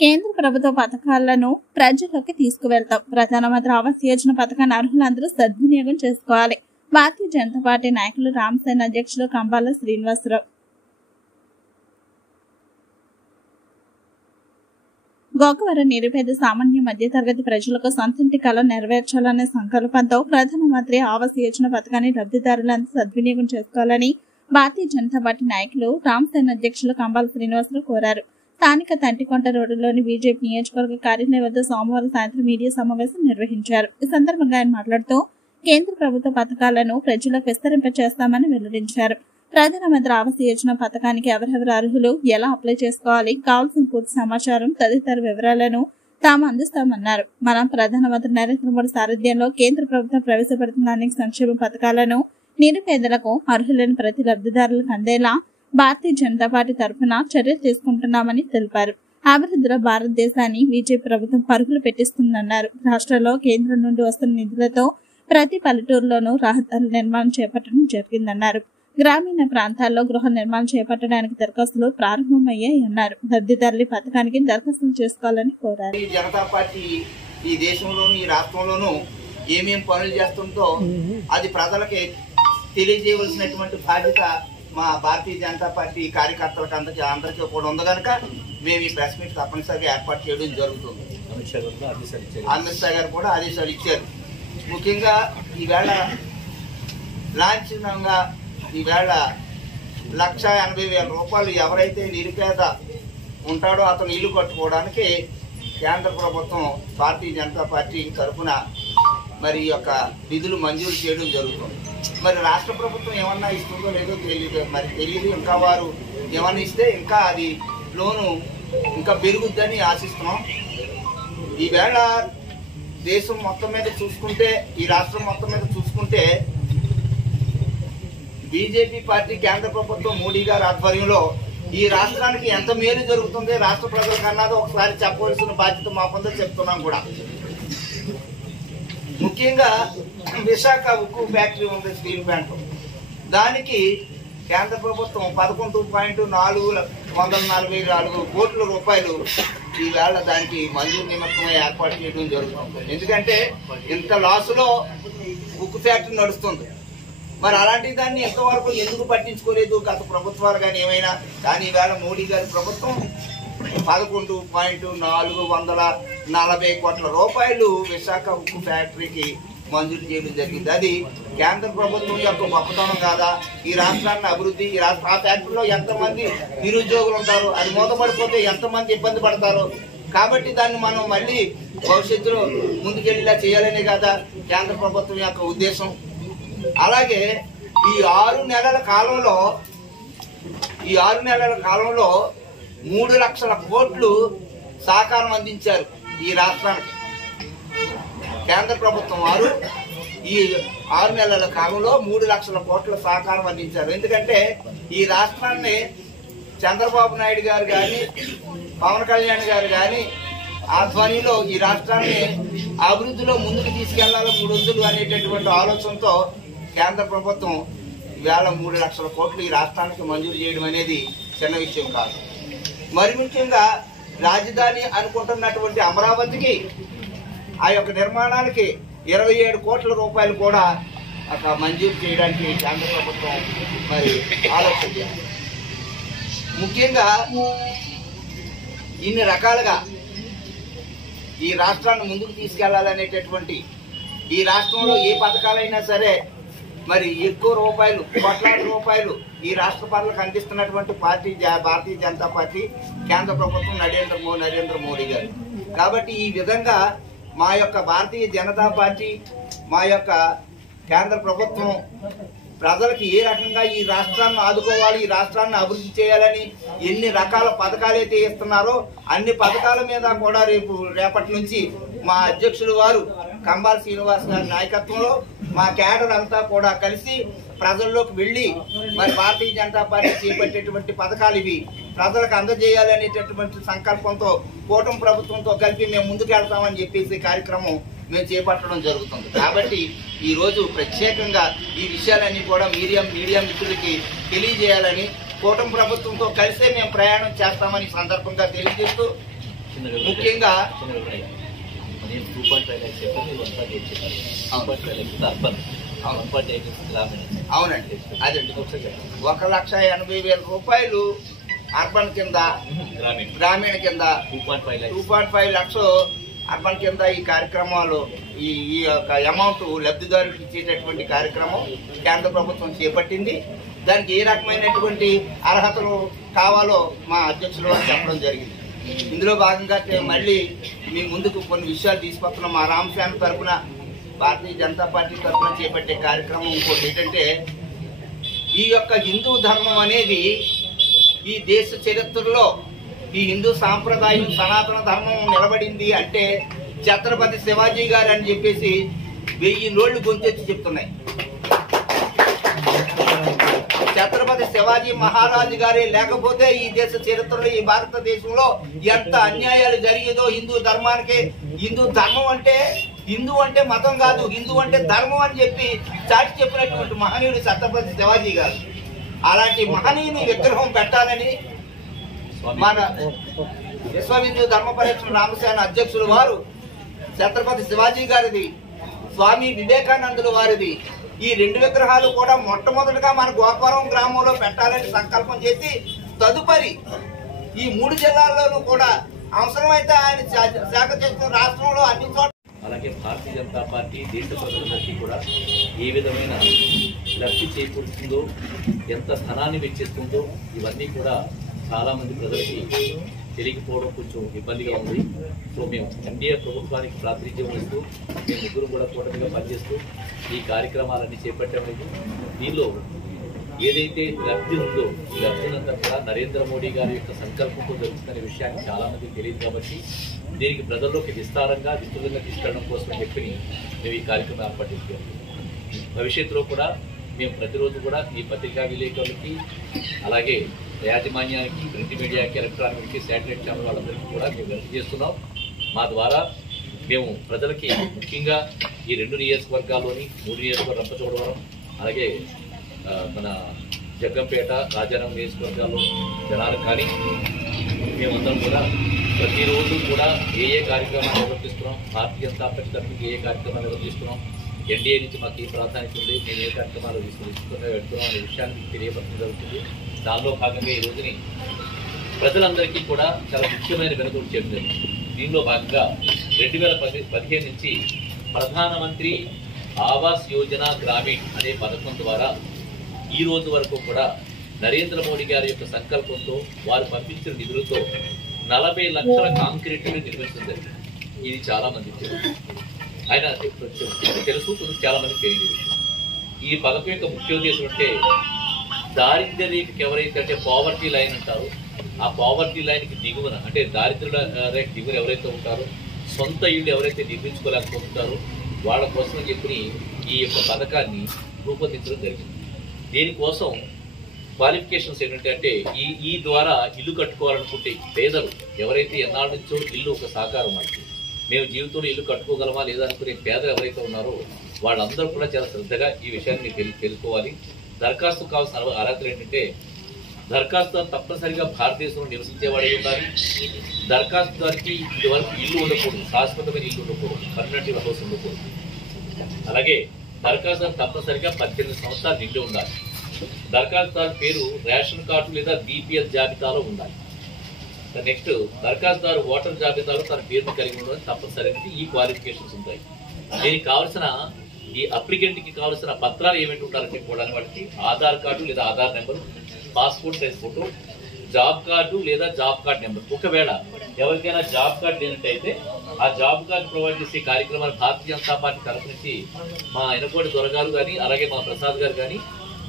కేంద్ర ప్రభుత్వ పథకాలను ప్రజల్లోకి తీసుకువెళ్తాం. ప్రధానమంత్రి ఆవాస్ యోజన పథకాన్ని అర్హులందరూ సద్వినియోగం చేసుకోవాలి. భారతీయ జనతా పార్టీ నాయకులు రామసేన అధ్యక్షులు కంబాల శ్రీనివాసరావు. గోకవరం నిరుపేద సామాన్య మధ్యతరగతి ప్రజలకు సొంతింటి కళ నెరవేర్చాలనే సంకల్పంతో ప్రధానమంత్రి ఆవాస్ యోజన పథకాన్ని లబ్ధిదారులందరూ సద్వినియోగం చేసుకోవాలని భారతీయ జనతా పార్టీ నాయకులు రామసేన అధ్యక్షులు కంబాల శ్రీనివాసరావు కోరారు. స్థానిక తంటికొంట రోడ్డులోని బీజేపీ నియోజకవర్గ కార్యాలయం వద్ద సోమవారం సాయంత్రం మీడియా సమావేశం నిర్వహించారు. ఈ సందర్భంగా ఆయన మాట్లాడుతూ కేంద్ర ప్రభుత్వ పథకాలను ప్రజలకు విస్తరింపచేస్తామని వెల్లడించారు. ప్రధానమంత్రి ఆవాస్ యోజన పథకానికి ఎవరెవరు అర్హులు, ఎలా అప్లై చేసుకోవాలి, కావాల్సిన పూర్తి సమాచారం తదితర వివరాలను తాము అందిస్తామన్నారు. మనం ప్రధానమంత్రి నరేంద్ర మోడీ సారథ్యంలో కేంద్ర ప్రభుత్వం ప్రవేశపెడుతున్న అనేక సంక్షేమ పథకాలను నిరుపేదలకు అర్హులైన ప్రతి లబ్ధిదారులకు అందేలా భారతీయ జనతా పార్టీ తరఫున చర్యలు తీసుకుంటున్నామని తెలిపారు. అభివృద్ధిలో భారతదేశాన్ని బీజేపీ ప్రభుత్వం పరుగులు పెట్టిస్తుందన్నారు. రాష్ట్రంలో కేంద్రం నుండి వస్తున్న నిధులతో ప్రతి పల్లెటూరులోనూ రహదారుల నిర్మాణం చేపట్టడం జరిగిందన్నారు. గ్రామీణ ప్రాంతాల్లో గృహ నిర్మాణం చేపట్టడానికి దరఖాస్తులు ప్రారంభమయ్యాయన్నారు. లబ్ధిదారుల పథకానికి దరఖాస్తులు చేసుకోవాలని కోరారు. జనతా పార్టీ ఈ దేశంలోను ఈ రాష్ట్రంలోనూ ఏమేం పనులు చేస్తుందో అది ప్రజలకి తెలియజేయవలసినటువంటి బాధ్యత మా భారతీయ జనతా పార్టీ కార్యకర్తలకు అందరికీ కూడా ఉంది కనుక మేము ఈ ప్రెస్ మీట్ తప్పనిసరిగా ఏర్పాటు చేయడం జరుగుతుంది. అమిత్ షా గారు కూడా ఆదేశాలు ఇచ్చారు. ముఖ్యంగా ఈవేళ లాంఛనంగా ఈవేళ 1,80,000 రూపాయలు ఎవరైతే నిరుపేద ఉంటాడో అతను ఇల్లు కట్టుకోవడానికి కేంద్ర ప్రభుత్వం భారతీయ జనతా పార్టీ తరఫున మరి యొక్క నిధులు మంజూరు చేయడం జరుగుతుంది. మరి రాష్ట్ర ప్రభుత్వం ఏమన్నా ఇస్తుందో లేదో తెలియదు. ఇంకా వారు ఏమన్నా ఇస్తే ఇంకా అది లోను ఇంకా పెరుగుద్దని ఆశిస్తున్నాం. ఈవేళ దేశం మొత్తం మీద చూసుకుంటే, ఈ రాష్ట్రం మొత్తం మీద చూసుకుంటే బీజేపీ పార్టీ కేంద్ర ప్రభుత్వం మోడీ గారి ఆధ్వర్యంలో ఈ రాష్ట్రానికి ఎంత మేలు జరుగుతుంది రాష్ట్ర ప్రజలకు అన్నది ఒకసారి చెప్పవలసిన బాధ్యత మాకుందో చెప్తున్నాం కూడా. ముఖ్యంగా విశాఖ ఉక్కు ఫ్యాక్టరీ ఉంది, స్టీల్ ప్లాంట్. దానికి కేంద్ర ప్రభుత్వం 11.444 కోట్ల రూపాయలు ఈవేళ దానికి మంజూరు నిమిత్తమై ఏర్పాటు చేయడం జరుగుతుంది. ఎందుకంటే ఇంత లాసులో ఉక్కు ఫ్యాక్టరీ నడుస్తుంది. మరి అలాంటి దాన్ని ఎంతవరకు ఎందుకు పట్టించుకోలేదు గత ప్రభుత్వాలు కానీ ఏమైనా. కానీ ఈవేళ మోడీ గారి ప్రభుత్వం 11.440 కోట్ల రూపాయలు విశాఖ ఉక్కు ఫ్యాక్టరీకి మంజూరు చేయడం జరిగింది. అది కేంద్ర ప్రభుత్వం యొక్క గొప్పతనం కాదా? ఈ రాష్ట్రాన్ని అభివృద్ధి, ఈ రాష్ట్ర ఆ ఫ్యాక్టరీలో ఎంతమంది నిరుద్యోగులు ఉంటారు, అది మూతపడిపోతే ఎంతమంది ఇబ్బంది పడతారు. కాబట్టి దాన్ని మనం మళ్ళీ భవిష్యత్తులో ముందుకెళ్ళేలా చేయాలనే కదా కేంద్ర ప్రభుత్వం యొక్క ఉద్దేశం. అలాగే ఈ 6 నెలల కాలంలో 3 లక్షల కోట్లు సహకారం అందించారు ఈ రాష్ట్రానికి. కేంద్ర ప్రభుత్వం వారు ఈ 6 నెలల కాలంలో 3 లక్షల కోట్ల సహకారం అందించారు. ఎందుకంటే ఈ రాష్ట్రాన్ని చంద్రబాబు నాయుడు గారు కానీ పవన్ కళ్యాణ్ గారు కానీ ఆధ్వర్యంలో ఈ రాష్ట్రాన్ని అభివృద్ధిలో ముందుకు తీసుకెళ్లాలి 300 అనేటటువంటి ఆలోచనతో కేంద్ర ప్రభుత్వం ఈవేళ 3 లక్షల కోట్లు ఈ రాష్ట్రానికి మంజూరు చేయడం అనేది చిన్న విషయం కాదు. మరి ముఖ్యంగా రాజధాని అనుకుంటున్నటువంటి అమరావతికి ఆ యొక్క నిర్మాణానికి 27 కోట్ల రూపాయలు కూడా అక్కడ మంజూరు చేయడానికి కేంద్ర ప్రభుత్వం మరి ఆలోచించారు. ముఖ్యంగా ఇన్ని రకాలుగా ఈ రాష్ట్రాన్ని ముందుకు తీసుకెళ్లాలనేటటువంటి, ఈ రాష్ట్రంలో ఏ పథకాలైనా సరే మరి ఎక్కువ రూపాయలు, కోట్లాది రూపాయలు ఈ రాష్ట్ర ప్రజలకు అందిస్తున్నటువంటి పార్టీ భారతీయ జనతా పార్టీ, కేంద్ర ప్రభుత్వం నరేంద్ర మోడీ గారు. కాబట్టి ఈ విధంగా మా యొక్క భారతీయ జనతా పార్టీ, మా యొక్క కేంద్ర ప్రభుత్వం ప్రజలకు ఏ రకంగా ఈ రాష్ట్రాన్ని ఆదుకోవాలి, ఈ రాష్ట్రాన్ని అభివృద్ధి చేయాలని ఎన్ని రకాల పథకాలు అయితే ఇస్తున్నారో అన్ని పథకాల మీద కూడా రేపటి నుంచి మా అధ్యక్షులు వారు కంబాల శ్రీనివాస్ గారి నాయకత్వంలో మా క్యాడర్ అంతా కూడా కలిసి ప్రజల్లోకి వెళ్ళి మరి భారతీయ జనతా పార్టీ చేపట్టేటువంటి పథకాలు ఇవి ప్రజలకు అందజేయాలి అనేటటువంటి సంకల్పంతో కూటమి ప్రభుత్వంతో కలిపి మేము ముందుకు వెళ్తామని చెప్పేసి కార్యక్రమం మేము చేపట్టడం జరుగుతుంది. కాబట్టి ఈ రోజు ప్రత్యేకంగా ఈ విషయాలన్నీ కూడా మీడియా మిత్రులకి తెలియజేయాలని కూటమి ప్రభుత్వంతో కలిసే మేము ప్రయాణం చేస్తామని సందర్భంగా తెలియజేస్తూ ముఖ్యంగా 2.5 lakhs చెప్పండి 1.8 చెప్పాలి 2.5 lakhs అర్బన్ 1.8 గ్రామీణ. అవునండి, అదండి 1,80,000 రూపాయలు అర్బన్ కింద, గ్రామీణ కింద 2.5 lakhs అర్బన్ కింద ఈ కార్యక్రమాలు ఈ యొక్క అమౌంట్ లబ్ధిదారులకు ఇచ్చేటటువంటి కార్యక్రమం కేంద్ర ప్రభుత్వం చేపట్టింది. దానికి ఏ రకమైనటువంటి అర్హతలు కావాలో మా అధ్యక్షులు వారు చెప్పడం జరిగింది. ఇందులో భాగంగా మళ్ళీ మీ ముందుకు కొన్ని విషయాలు తీసుకొస్తున్నాం. మా రామసేన తరఫున, భారతీయ జనతా పార్టీ తరఫున చేపట్టే కార్యక్రమం ఇంకోటి ఏంటంటే, ఈ యొక్క హిందూ ధర్మం అనేది ఈ దేశ చరిత్రలో ఈ హిందూ సాంప్రదాయం సనాతన ధర్మం నిలబడింది అంటే ఛత్రపతి శివాజీ గారు అని చెప్పేసి 1000 నోళ్లు గొంతెత్తి చెప్తున్నాయి. ఛత్రపతి శివాజీ మహారాజు గారే లేకపోతే ఈ దేశ చరిత్రలో, ఈ భారతదేశంలో ఎంత అన్యాయాలు జరిగేదో హిందూ ధర్మానికి. హిందూ ధర్మం అంటే హిందూ అంటే మతం కాదు, హిందూ అంటే ధర్మం అని చెప్పి చాటి చెప్పినటువంటి మహనీయుడు ఛత్రపతి శివాజీ గారు. అలాంటి మహనీయుని విగ్రహం పెట్టాలని మన విశ్వ హిందూ ధర్మ పరిరక్షణ రామసేన అధ్యక్షులు వారు ఛత్రపతి శివాజీ గారిది, స్వామి వివేకానందుల వారిది ఈ 2 విగ్రహాలు కూడా మొట్టమొదటిగా మన గోకవరం గ్రామంలో పెట్టాలని సంకల్పం చేసి తదుపరి ఈ 3 జిల్లాల్లోనూ కూడా అవసరమైతే ఆయన శాఖ చేస్తున్న రాష్ట్రంలో అన్ని చోట్ల. అలాగే భారతీయ జనతా పార్టీ దేశ ప్రజలందరికీ కూడా ఏ విధమైన లబ్ధి చేకూరుతుందో, ఎంత ధనాన్ని వెచ్చిస్తుందో ఇవన్నీ కూడా చాలా మంది ప్రజలకి తెలియకపోవడం కొంచెం ఇబ్బందిగా ఉంది. సో మేము ఎన్డీఏ ప్రభుత్వానికి ప్రాతినిధ్యం వహిస్తూ మేము ముగ్గురు కూడా కూటమిగా పనిచేస్తూ ఈ కార్యక్రమాలన్నీ చేపట్టాము. దీనిలో ఏదైతే లబ్ధి ఉందో ఈ లబ్ధినంతా కూడా నరేంద్ర మోడీ గారి యొక్క సంకల్పంతో జరుగుతున్న విషయాన్ని చాలా మందికి తెలియదు. కాబట్టి దీనికి ప్రజల్లోకి విస్తారంగా విస్తృతంగా తీసుకెళ్ళడం కోసం చెప్పి మేము ఈ కార్యక్రమం ఏర్పాటు చేస్తాము. భవిష్యత్తులో కూడా మేము ప్రతిరోజు కూడా ఈ పత్రికా విలేకరులకి, అలాగే యాజమాన్యానికి, ప్రింట్ మీడియాకి, ఎలక్ట్రానిక్కి, శాటిలైట్ ఛానల్ వాళ్ళందరికీ కూడా మేము వినతి చేస్తున్నాం. మా ద్వారా మేము ప్రజలకి ముఖ్యంగా ఈ 2 నియోజకవర్గాల్లోని 3 నియోజకవర్గం రంపచోడవరం, అలాగే మన జగ్గంపేట, రాజానగరం నియోజకవర్గాల్లో జనాలకు కానీ మేమందరం కూడా ప్రతిరోజు కూడా ఏ కార్యక్రమాలు నిర్వర్తిస్తున్నాం, భారతీయ జనతా పార్టీ తరఫున ఏ కార్యక్రమాలు నిర్వర్తిస్తున్నాం, ఎన్డీఏ నుంచి మాకు ఏ ప్రాధాన్యత ఉంది, మేము ఏ కార్యక్రమాలు పెడుతున్నాం అనే విషయాన్ని తెలియపరచడం జరుగుతుంది. దానిలో భాగంగా ఈ రోజుని ప్రజలందరికీ కూడా చాలా ముఖ్యమైన వెనుకబడి చెప్తుంది. దీనిలో భాగంగా 2015 నుంచి ప్రధానమంత్రి ఆవాస్ యోజన గ్రామీణ్ అనే పథకం ద్వారా ఈ రోజు వరకు కూడా నరేంద్ర మోడీ గారి యొక్క సంకల్పంతో వారు పంపించిన నిధులతో 40 లక్షల కాంక్రీట్ నిర్మించడం జరిగింది. ఇది చాలా మందికి తెలుసు, ఆయన తెలుసు, చాలా మందికి తెలియదు. ఈ పథకం యొక్క ముఖ్య ఉద్దేశం అంటే దారిద్ర్య రేఖకి ఎవరైతే అంటే పావర్టీ లైన్ అంటారో ఆ పావర్టీ లైన్కి దిగువన అంటే దారిద్ర్య రేఖ దిగువన ఎవరైతే ఉంటారో, సొంత ఇల్లు ఎవరైతే నిర్మించుకోలేకపోతుంటారో వాళ్ళ కోసం చెప్పి ఈ యొక్క పథకాన్ని రూపొందించడం జరిగింది. దీనికోసం క్వాలిఫికేషన్స్ ఏంటంటే ఈ ద్వారా ఇల్లు కట్టుకోవాలనుకుంటే పేదలు ఎవరైతే ఎన్నాళ్ళ నుంచో ఇల్లు ఒక సహకారం మనకి మేము జీవితంలో ఇల్లు కట్టుకోగలమా లేదా అనుకునే పేదలు ఎవరైతే ఉన్నారో వాళ్ళందరూ కూడా చాలా శ్రద్ధగా ఈ విషయాన్ని తెలుసుకోవాలి. దరఖాస్తు కావాల్సిన అర్హతలు ఏంటంటే దరఖాస్తుదారు తప్పనిసరిగా భారతదేశంలో నివసించేవాడే ఉండాలి. దరఖాస్తుదారికి ఇదివరకు ఇల్లు ఉండకూడదు, శాశ్వతమైన ఇల్లు ఉండకూడదు, పర్మనెంట్ హౌస్ ఉండకూడదు. అలాగే దరఖాస్తుదారు తప్పనిసరిగా 18 సంవత్సరాలు నిండి ఉండాలి. దరఖాస్తుదారు పేరు రేషన్ కార్డు లేదా బీపీఎల్ జాబితాలో ఉండాలి. నెక్స్ట్ దరఖాస్తుదారు ఓటర్ జాబితాలో తన పేరును కలిగి ఉండడం తప్పనిసరిగా ఈ క్వాలిఫికేషన్స్ ఉంటాయి. దీనికి కావాల్సిన ఈ అప్లికెంట్కి కావాల్సిన పత్రాలు ఏమిటి ఉంటారంటే కూడా వాటికి ఆధార్ కార్డు లేదా Aadhaar number, passport size photo, job card లేదా జాబ్ కార్డ్ నెంబర్. ఒకవేళ ఎవరికైనా జాబ్ కార్డు లేనట్టయితే ఆ జాబ్ కార్డు ప్రొవైడ్ చేసే కార్యక్రమాన్ని భారతీయ జనతా పార్టీ తరఫు నుంచి మా ఎనకోటి దొరగారు కానీ అలాగే మా ప్రసాద్ గారు కానీ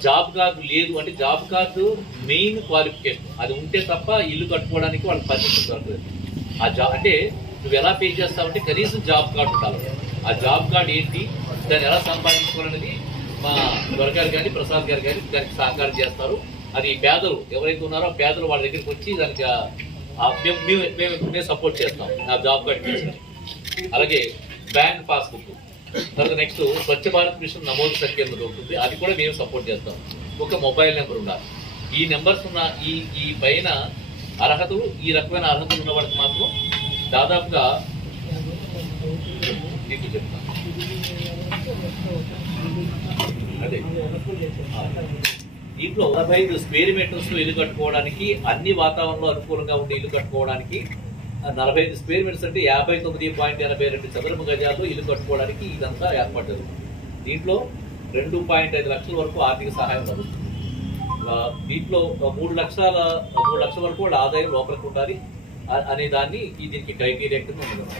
జాబ్ కార్డు లేదు అంటే జాబ్ కార్డు మెయిన్ క్వాలిఫికేషన్ అది ఉంటే తప్ప ఇల్లు కట్టుకోవడానికి వాళ్ళకి పర్మిషన్ దొరకదు. ఆ జాబ్ అంటే నువ్వు ఎలా పే చేస్తావంటే కనీసం జాబ్ కార్డు ఉండాలి. ఆ జాబ్ కార్డు ఏంటి, దాన్ని ఎలా సంపాదించుకోవాలనేది మా దొరగారు కానీ ప్రసాద్ గారు కానీ దానికి సహకారం చేస్తారు. అది పేదలు ఎవరైతే ఉన్నారో ఆ పేదలు వాళ్ళ దగ్గరికి వచ్చి దానికి మేము సపోర్ట్ చేస్తాం ఆ జాబ్ కార్డు తీసుకుని. అలాగే బ్యాంక్ పాస్బుక్, తర్వాత నెక్స్ట్ స్వచ్ఛ భారత్ మిషన్ నమోదు సంఖ్య ఉంటుంది, అది కూడా మేము సపోర్ట్ చేస్తాం. ఒక మొబైల్ నెంబర్ ఉండాలి. ఈ నెంబర్స్ ఉన్న ఈ పైన అర్హతలు ఈ రకమైన అర్హతలు ఉన్న వాటికి మాత్రం దాదాపుగా నీకు చెప్తాను. అదే దీంట్లో 45 స్క్వేర్ మీటర్స్ ఇల్లు కట్టుకోవడానికి, అన్ని వాతావరణంలో అనుకూలంగా ఉండే ఇల్లు కట్టుకోవడానికి 45 స్క్వేర్ మీటర్స్ అంటే 59.82 చదరపు గజాల్లో ఇల్లు కట్టుకోవడానికి ఇదంతా ఏర్పాటు జరుగుతుంది. దీంట్లో 2.5 లక్షల వరకు ఆర్థిక సహాయం లభిస్తుంది. దీంట్లో 3 లక్షల వరకు వాళ్ళ ఆదాయం లోపలికి ఉండాలి అనే దాన్ని దీనికి క్రైటీరియా కింద ఉంది.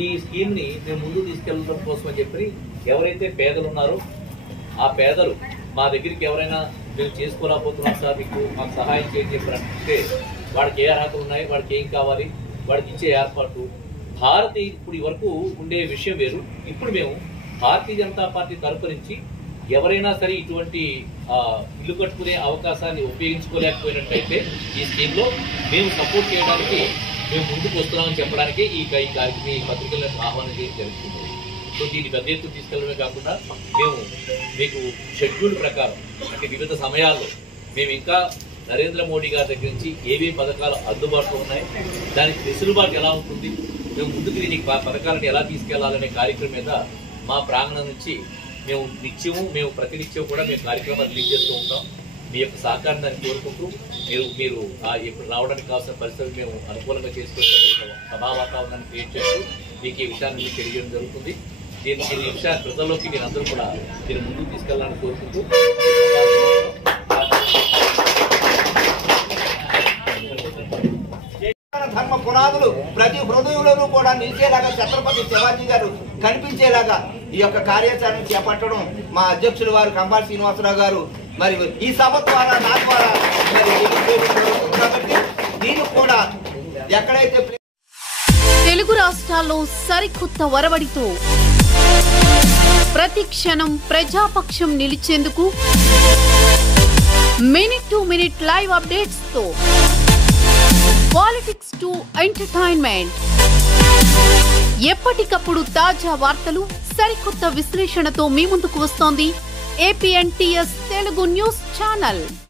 ఈ స్కీమ్ ని మేము ముందు తీసుకెళ్లడం కోసం అని చెప్పి ఎవరైతే పేదలు ఉన్నారో ఆ పేదలు మా దగ్గరికి ఎవరైనా మేము చేసుకోలేకపోతున్నాం సార్, మీకు మాకు సహాయం చేయండి చెప్పారంటే వాడికి ఏ అర్హతలు ఉన్నాయి, వాడికి ఏం కావాలి, వాడికి ఇచ్చే ఏర్పాటు ఇప్పుడు ఈ వరకు ఉండే విషయం వేరు. ఇప్పుడు మేము భారతీయ జనతా పార్టీ తరపు నుంచి ఎవరైనా సరే ఇటువంటి ఇల్లు కట్టుకునే అవకాశాన్ని ఉపయోగించుకోలేకపోయినట్లయితే ఈ స్కీమ్లో మేము సపోర్ట్ చేయడానికి మేము ముందుకు వస్తున్నామని చెప్పడానికి ఈ పత్రికలను ఆహ్వానం చేయడం జరుగుతుంది. సో దీన్ని పెద్ద ఎత్తున తీసుకెళ్లడమే కాకుండా మేము మీకు షెడ్యూల్ ప్రకారం అంటే వివిధ సమయాల్లో మేము ఇంకా నరేంద్ర మోడీ గారి దగ్గర నుంచి ఏవే పథకాలు అందుబాటులో ఉన్నాయి, దానికి వెసులుబాటు ఎలా ఉంటుంది, మేము ముందుకు దీనికి పథకాలను ఎలా తీసుకెళ్లాలనే కార్యక్రమం మీద మా ప్రాంగణం నుంచి మేము ప్రతినిత్యం కూడా మేము కార్యక్రమాలు రిలీజ్ చేస్తూ ఉంటాం. మీ యొక్క సహకారం దాన్ని కోరుకుంటూ మీరు ఇప్పుడు రావడానికి కావాల్సిన పరిస్థితులు మేము అనుకూలంగా చేసుకుంటాం, సభా వాతావరణాన్ని క్రియేట్ చేస్తూ మీకు ఈ విషయాన్ని తెలియజేయడం జరుగుతుంది. దీని విషయాన్ని ప్రజల్లోకి మీరు అందరూ కూడా మీరు ముందుకు తీసుకెళ్లాలని కోరుకుంటూ ధర్మ పునాదులు ప్రతి హృదయంలోనూ కూడా నిలిచేలాగా ఛత్రపతి శివాజీ గారు కనిపించేలాగా ఈ యొక్క కార్యాచరణ చేపట్టడం మా అధ్యక్షులు వారు కంబాల శ్రీనివాసరావు గారు మరి ఈ సభ ద్వారా నా ద్వారా మరి కాబట్టి దీనికి కూడా ఎక్కడైతే తెలుగు రాష్ట్రాల్లో సరికొత్త వరవడితో ప్రతి క్షణం ప్రజాపక్షం నిలిచేందుకు minute to minute live updates తో పాలిటిక్స్ టు ఎంటర్టైన్మెంట్, ఎప్పటికప్పుడు తాజా వార్తలు, సరికొత్త విశ్లేషణతో మీ ముందుకు వస్తోంది APNTS తెలుగు న్యూస్ ఛానల్.